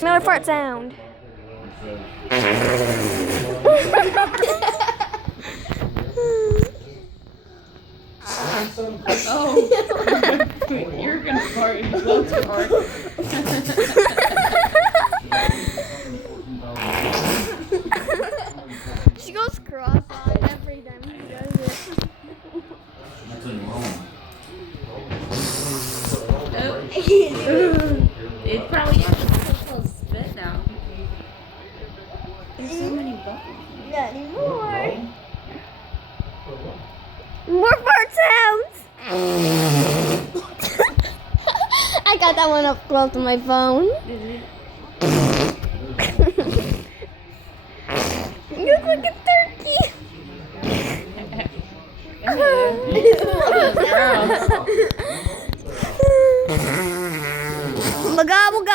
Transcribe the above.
Another fart sound. Oh, you're gonna fart. You love to fart. She goes cross-eyed every time she does it. It probably is supposed to spit now. There's so many bubbles. Not anymore. More fart sounds. I got that one up close to my phone. Did it? You look like a turkey. Gross. Magabog